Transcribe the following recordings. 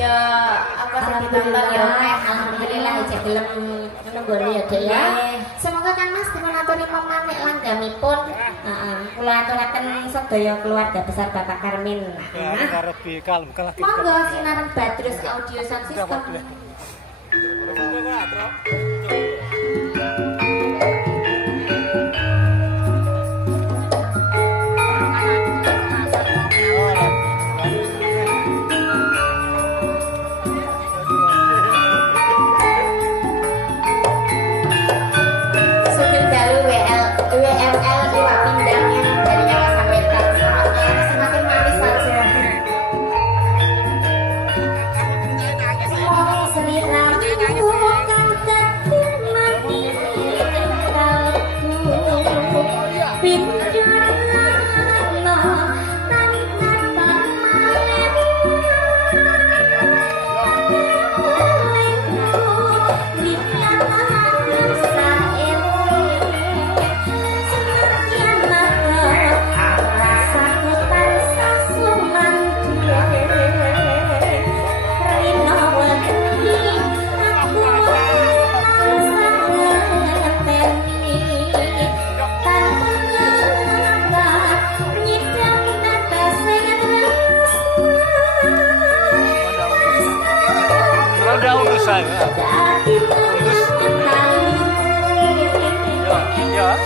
Ya apa sih ditonton ya alhamdulillah aja gelem nunggoni ya Dek ya. Semoga kan Mas dipunaturi mamanik langgamipun. Heeh, kula aturaken sedaya keluarga besar Bapak Karmin. Lebih kalem kan lagi. Monggo sinaran Badrus Audio Sound System. WML Iwak Pindang yang dari kawasan Wetan semakin manis saja. Mau selirang bukan ketimani kalbu pindang no tanpa pamit Udah urusan. Ya.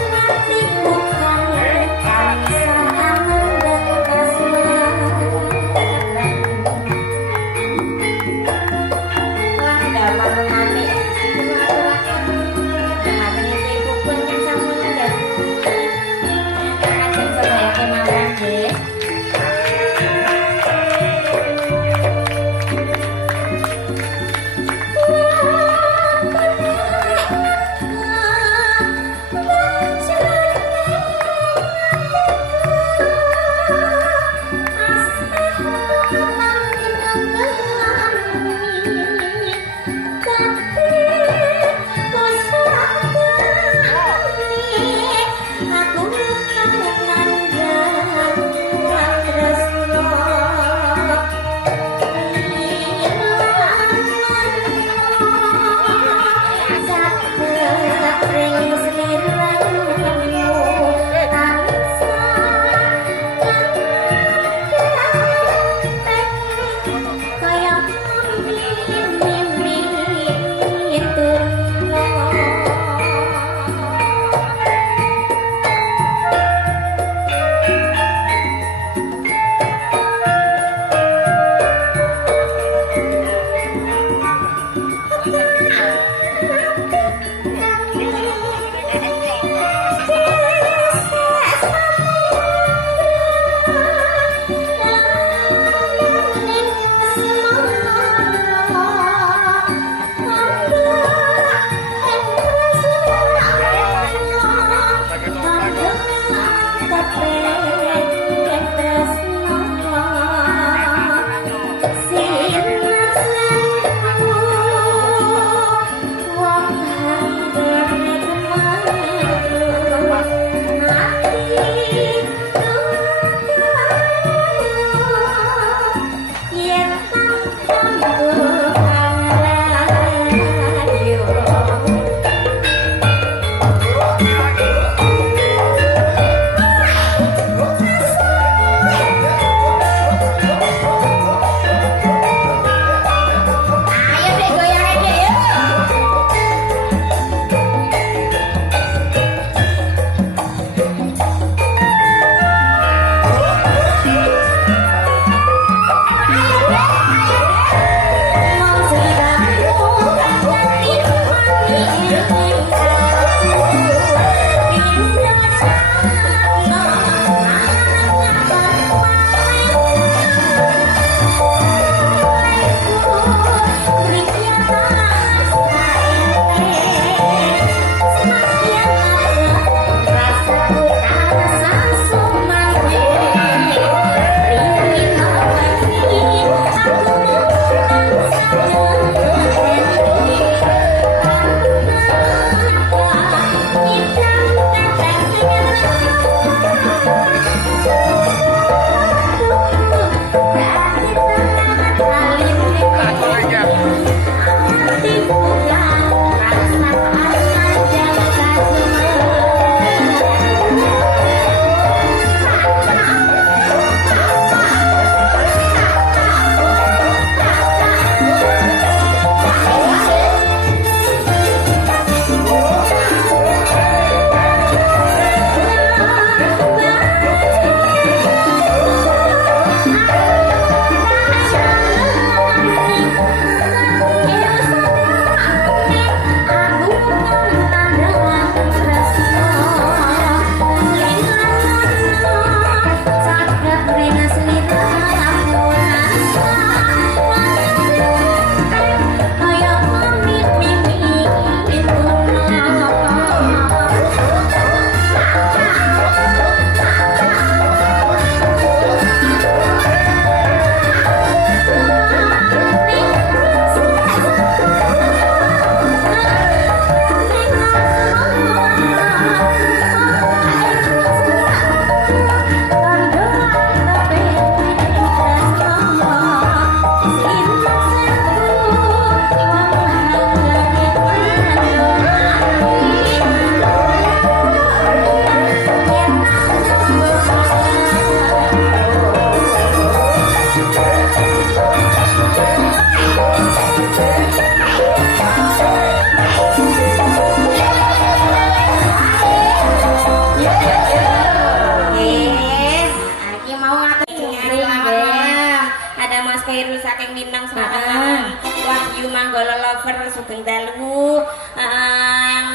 mau ngatur selamat malam. Ada Mas Khairul saking Minang selamat malam. Wahyu Manggolo Lover Sugeng Dalu. Yang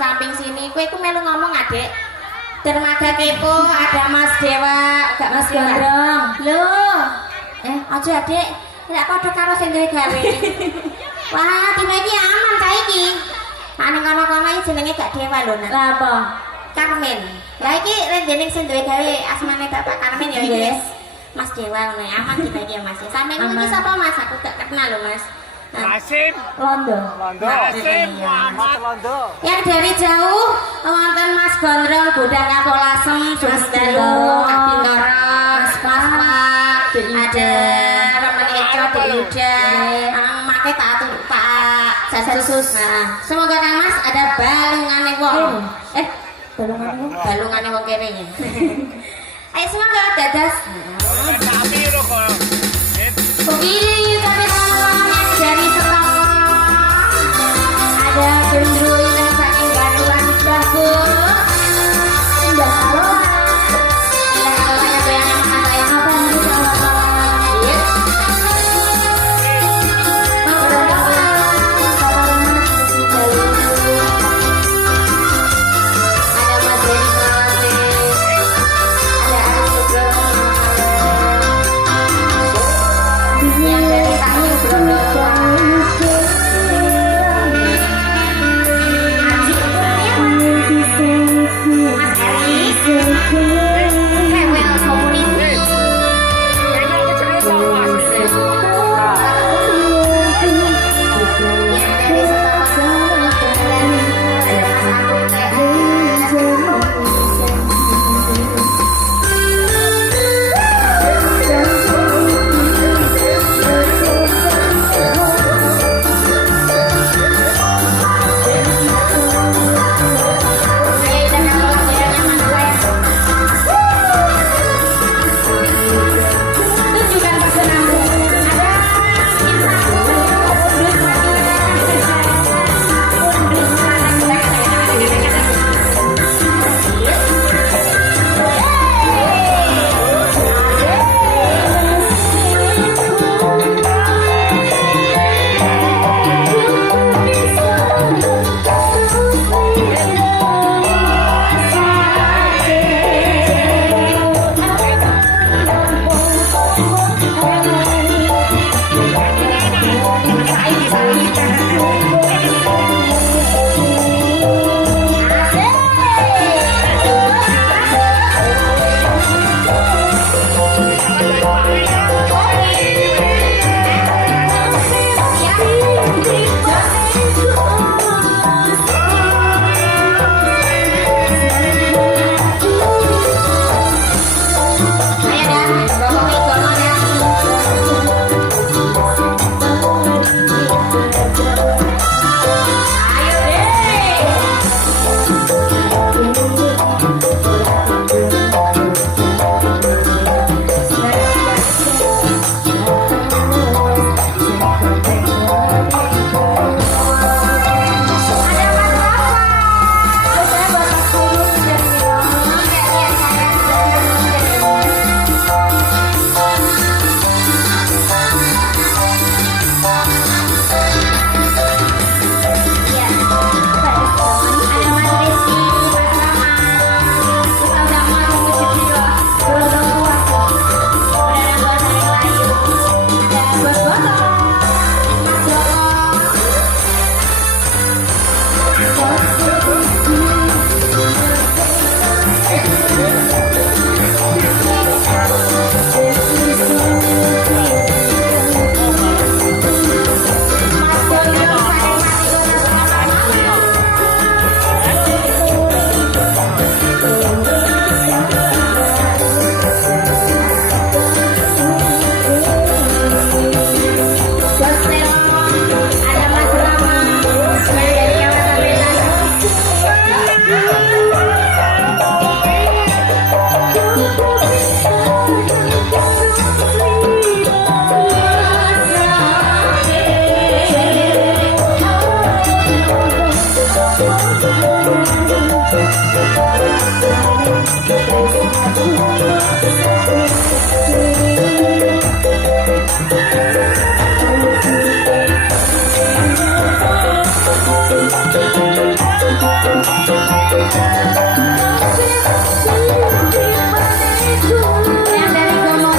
samping sini kowe iku melu ngomong Adek. Dermaga kepo ada Mas Dewa, gak Mas Gondrong. Loh. Aja Adek, nek padha karo sing duwe gawe. Wah, dina iki aman ta iki. Ane kono-kono iki jenenge gak Dewa lho, Nak. Lah apa? Karmen. Lah iki rendening sing duwe gawe asmane Bapak Karmen ya wis. Mas Dewa ngono aman kita iki ya Mas. Sampeyan iki sapa Mas? Aku gak kenal lho Mas. Masim Londo. Masim Muhammad Londo. Yang dari jauh wonten Mas Gondrong, Budang Kapolasem, Mas Dalu, Abintoro, Mas Paswa, ada Roman Eco, Yuda, make tak Jasus. Nah, semoga Kang Mas ada balungane wong. Balungane wong kene ya. Ayo semoga dadas. Tapi lho kok. Begini kami yang dari Serang. Ada gendru yang saking gaduhan bagus. Indah kalau saya bayangnya makan saya apa nanti kalau iya. Ada Mas Dewi Sulawesi. Ada Aris Nugroho. Yang dari Tanjung Grondong. Mas Aris Kewel Community. Kayaknya aku cerita Mas. Yang dari Setapak dan ada Mas Agung tunjukkan pesananmu. Ada Thank you. Yang dari Gunung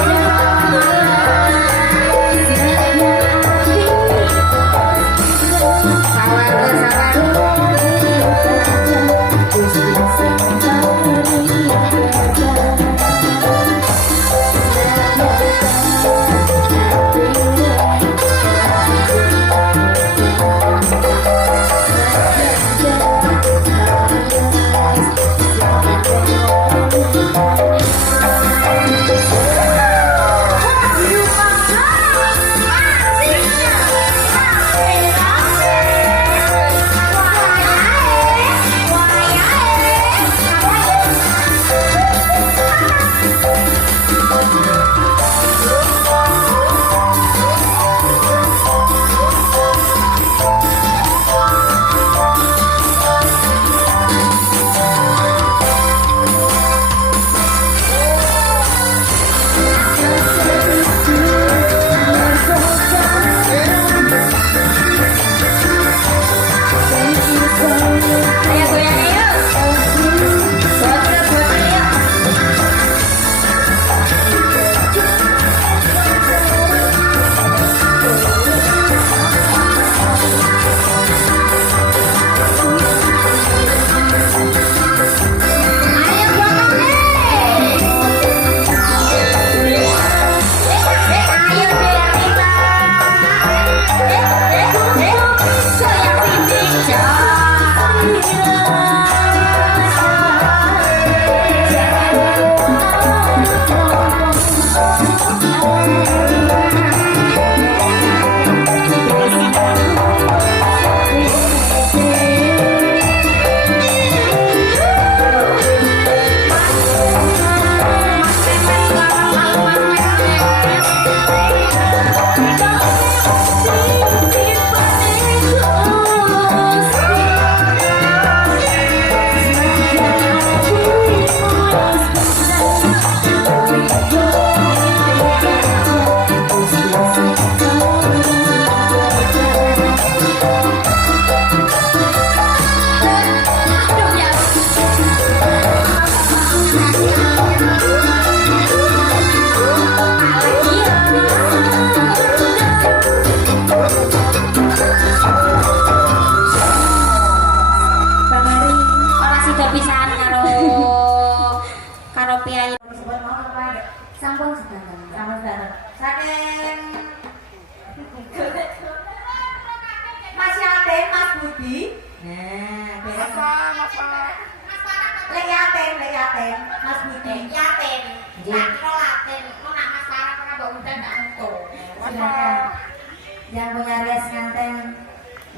yang punya rias nganten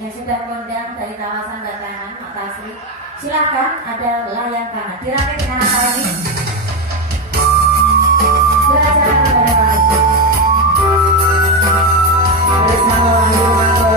yang sudah kondang dari kawasan Batangan, Makasri, silakan ada layang kanan. Dirakit dengan apa lagi? Belajar kepada lagi. Bersama Wahyu Mangko.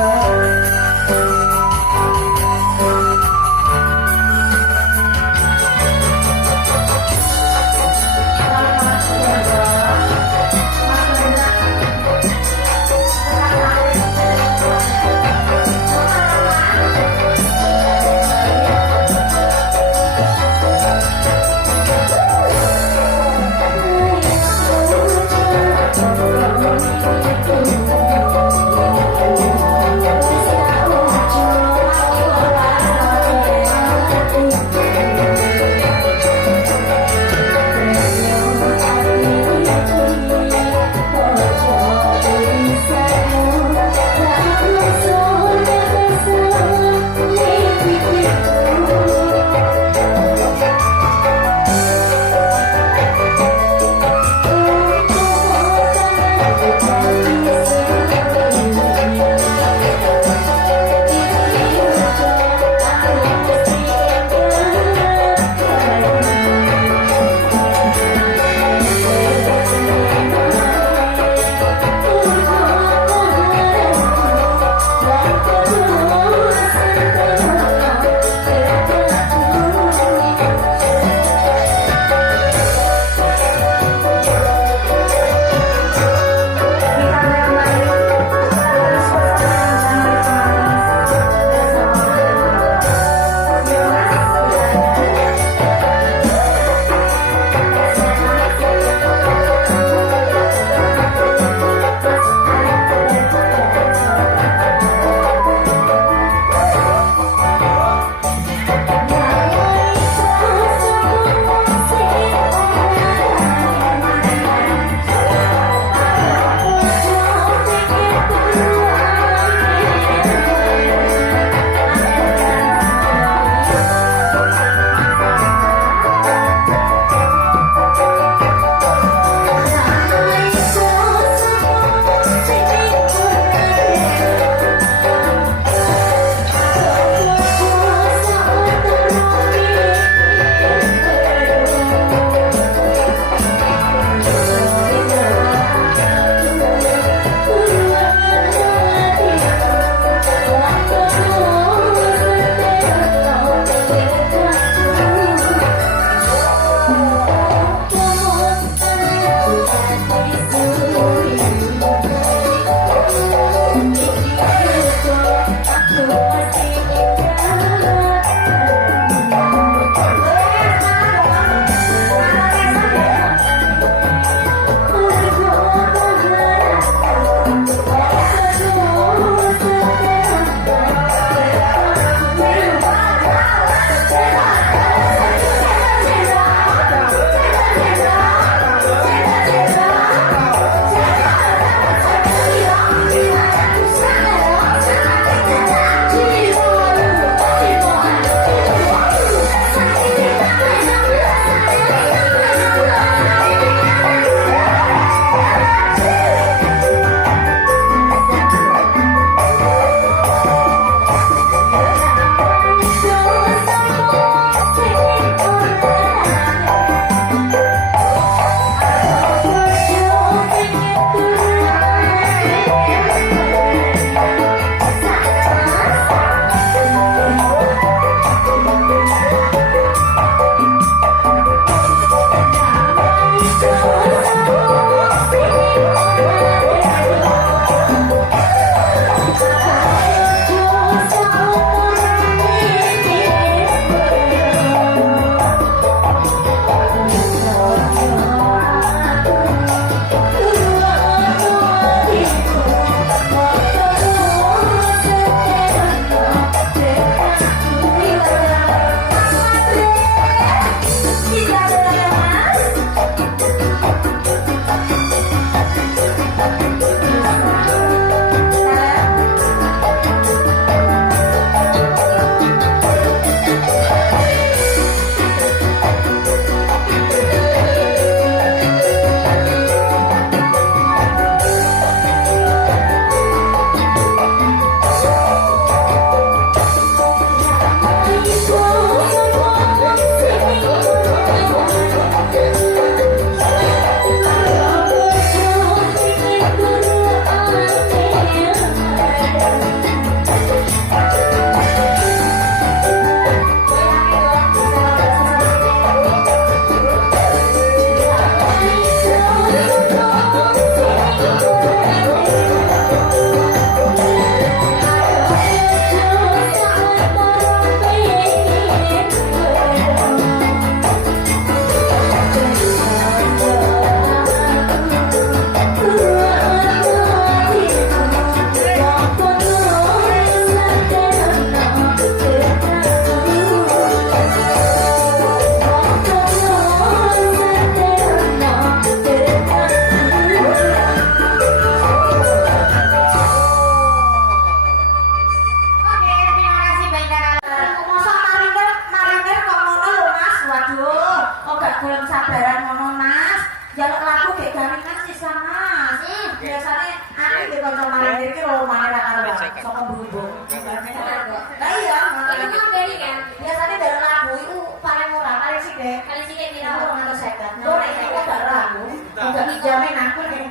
kayak garingan sih sama sih. Biasanya aku di kantor malam itu lo main rata-rata sama berhubung. Nah iya, itu kan dari kan. Biasanya dari lagu itu paling murah paling sih deh. Paling sih kita orang atau second. Lo ini kok gak lagu? Enggak dijamin aku nih.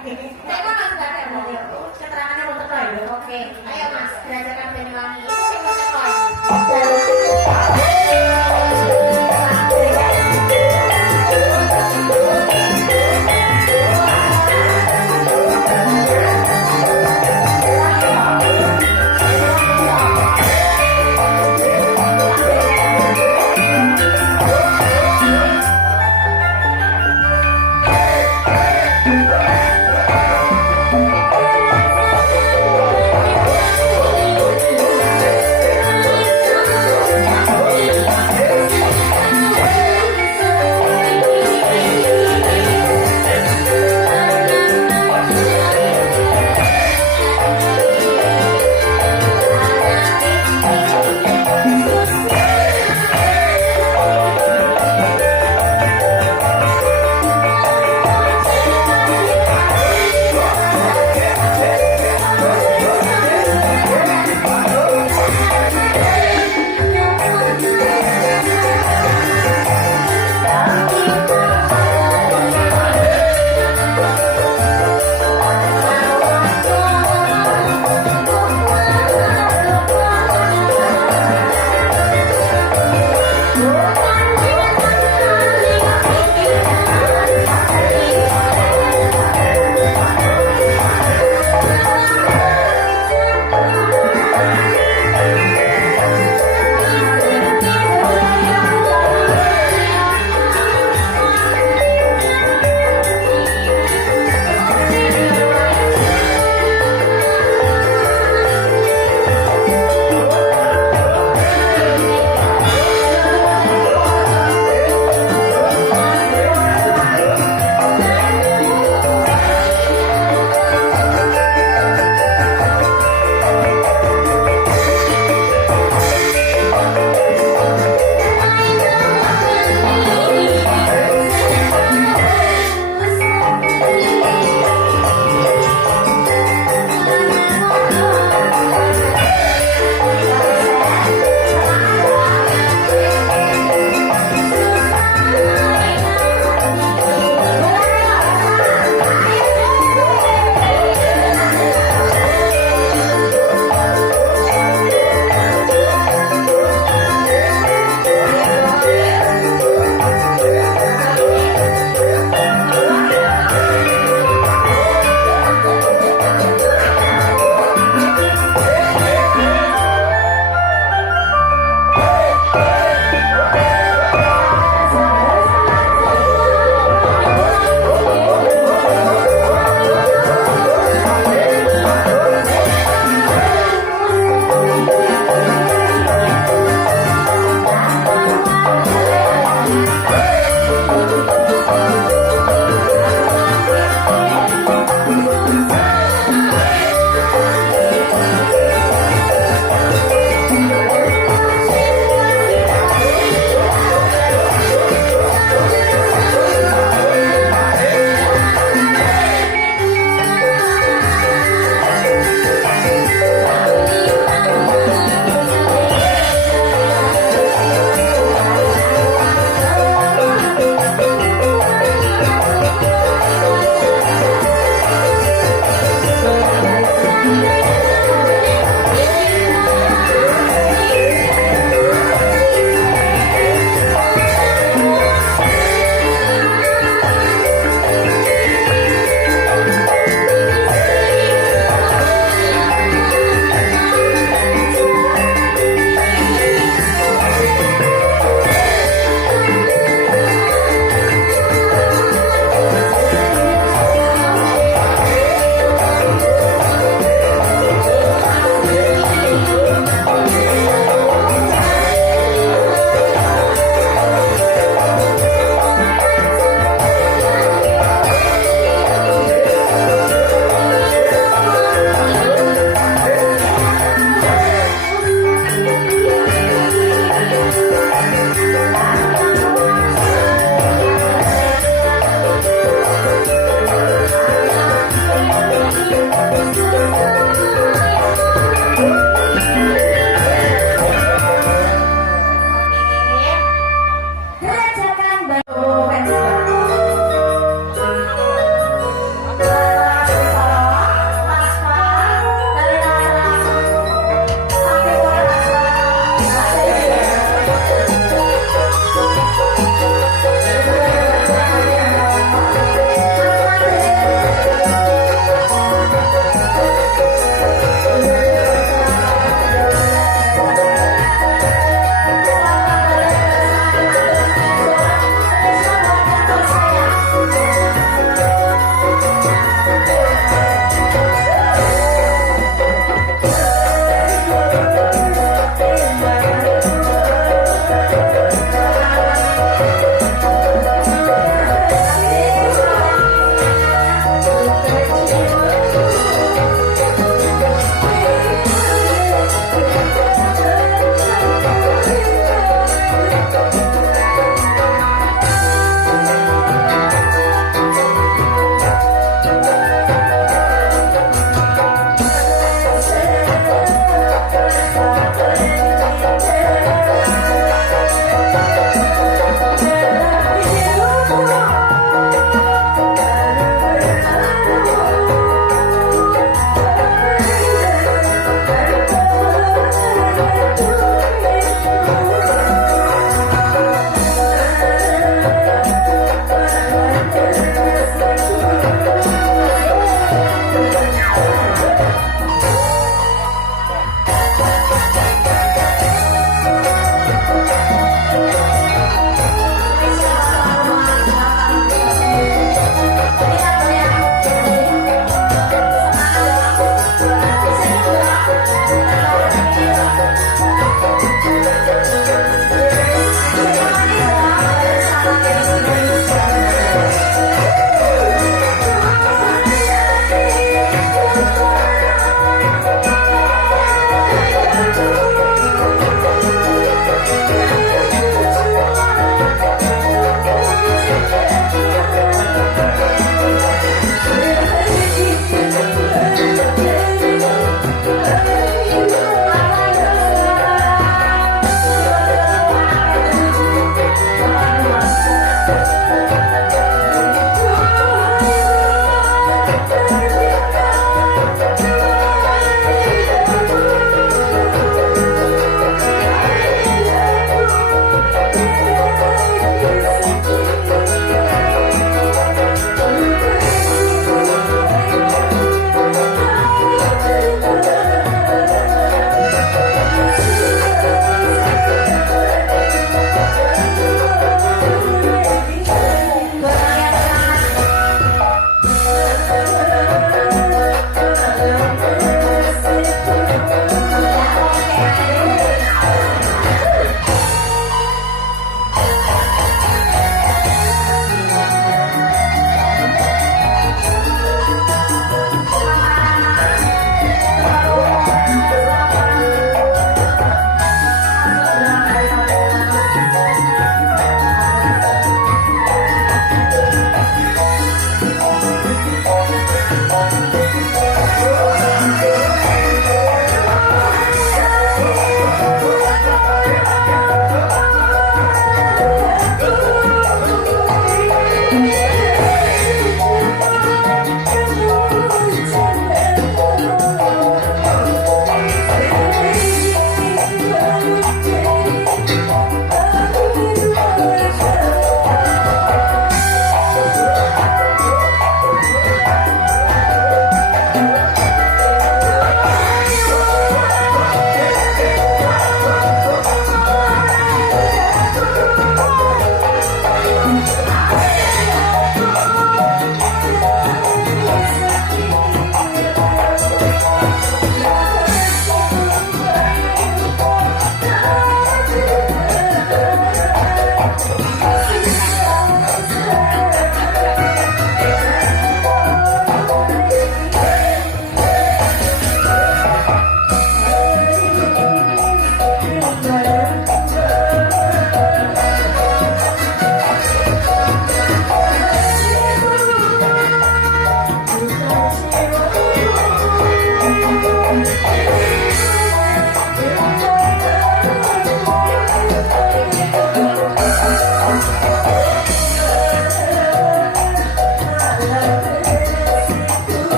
Saya kan nggak suka ada keterangannya untuk lain. Oke, ayo mas belajarkan Banyuwangi. Itu sih untuk lain.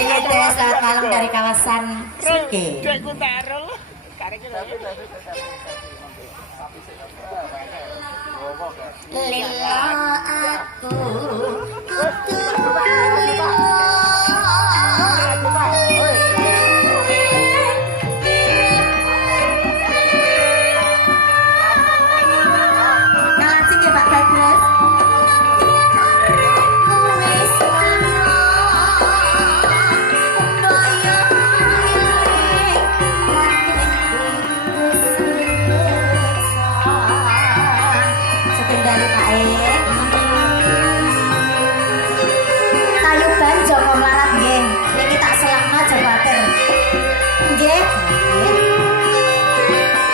Iya deh, selamat malam dari kawasan Srike. Duitku taruh. Karek Lilo aku kudu lilo. Ngalancing ya Pak Bagus. Dari Pak Tayuban Joko Melarat nggih. Niki tak selakno Jabater. Nggih.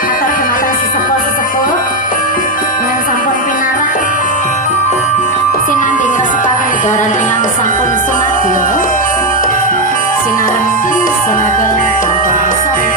Atur dumateng sesepuh lan sampun pinarak sinambi ngresekaken negara ingkang sampun sumadyo. Sinareng sinagel kanton sari.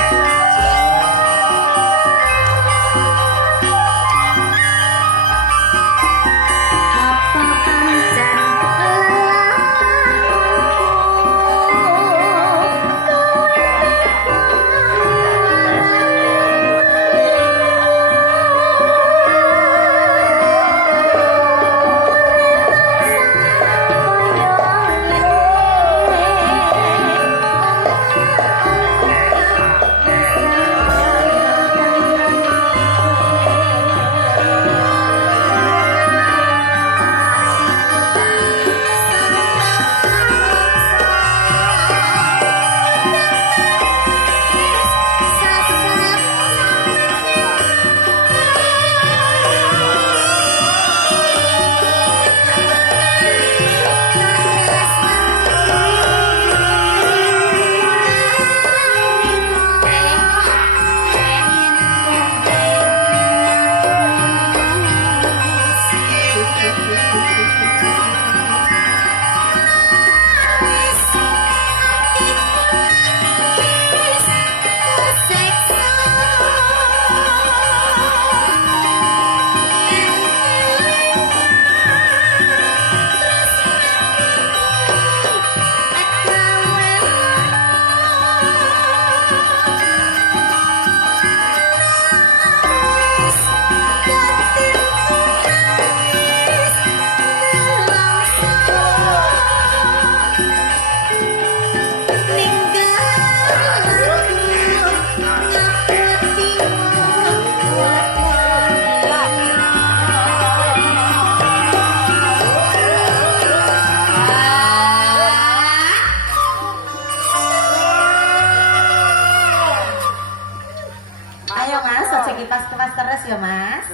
Mas terus ya Mas.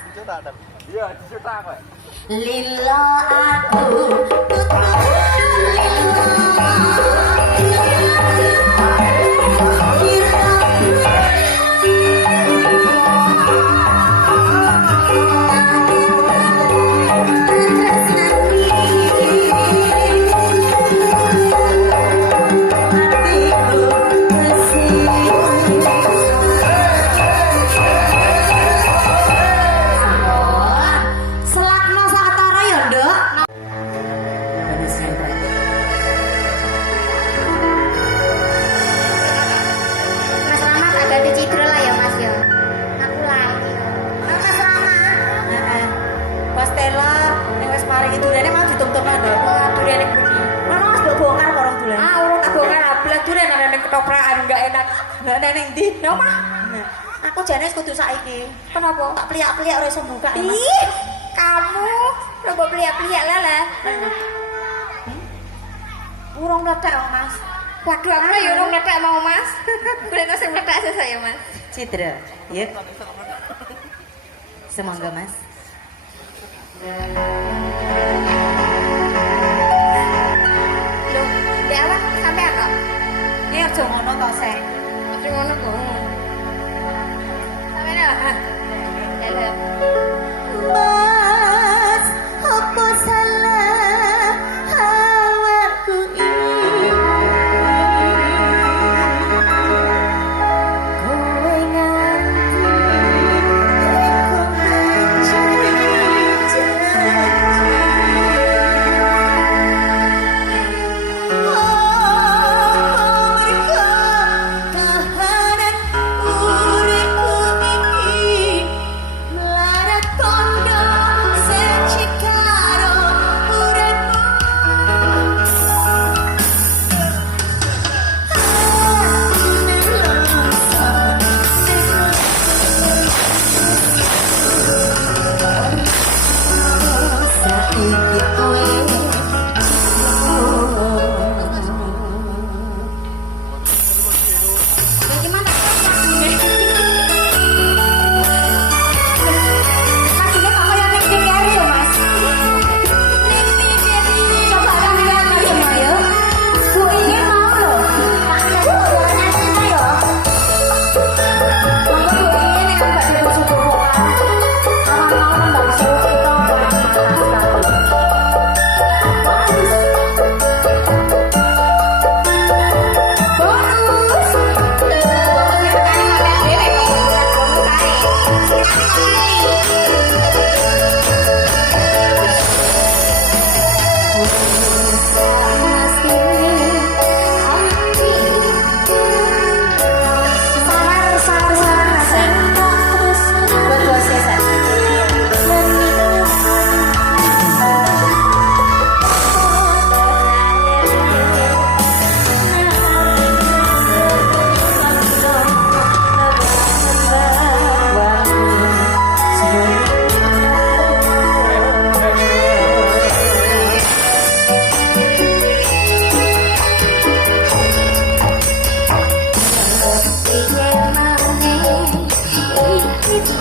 Iya, dicetak kok. Lilo aku ketoprakan enggak enak. Lah neng ndi? Omah. Aku jane kudu saiki. Kenapa? Tak pliak-pliak ora iso buka. Ih, kamu coba pliak-pliak lah. Urung meledak kok, Mas. Waduh, aku ya urung meledak mau, Mas. Boleh sing meledak saya, Mas. Citra, ya. Semoga, Mas. Loh, dia apa? Sampai apa? Ini aja ngono to, Sek. Aja ngono kok. Sampai apa? Dalam. Mas, apa salah hawaku ini? Kowe nganti aku menjanji.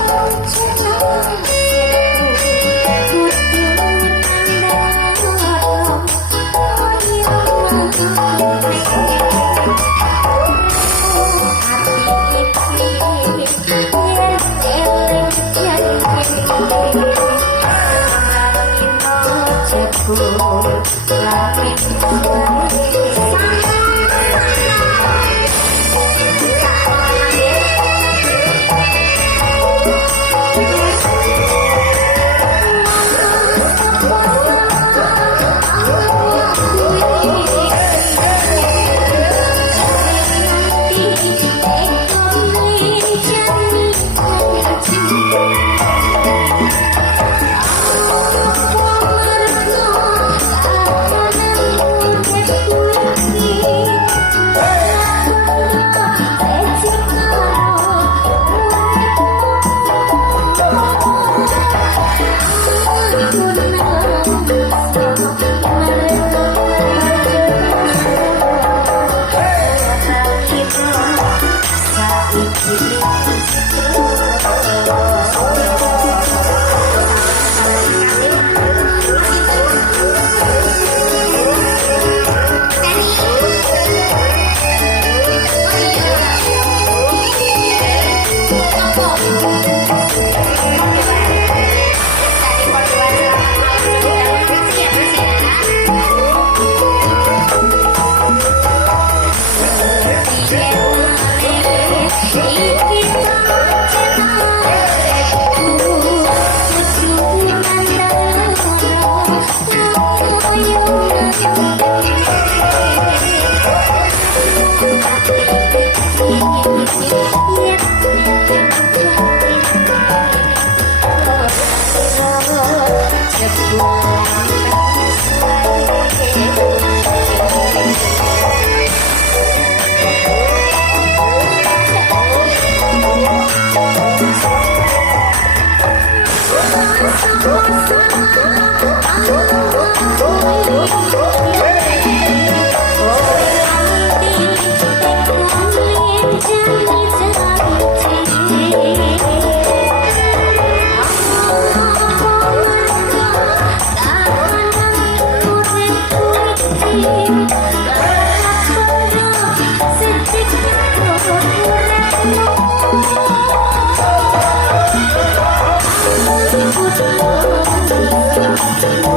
Thank you.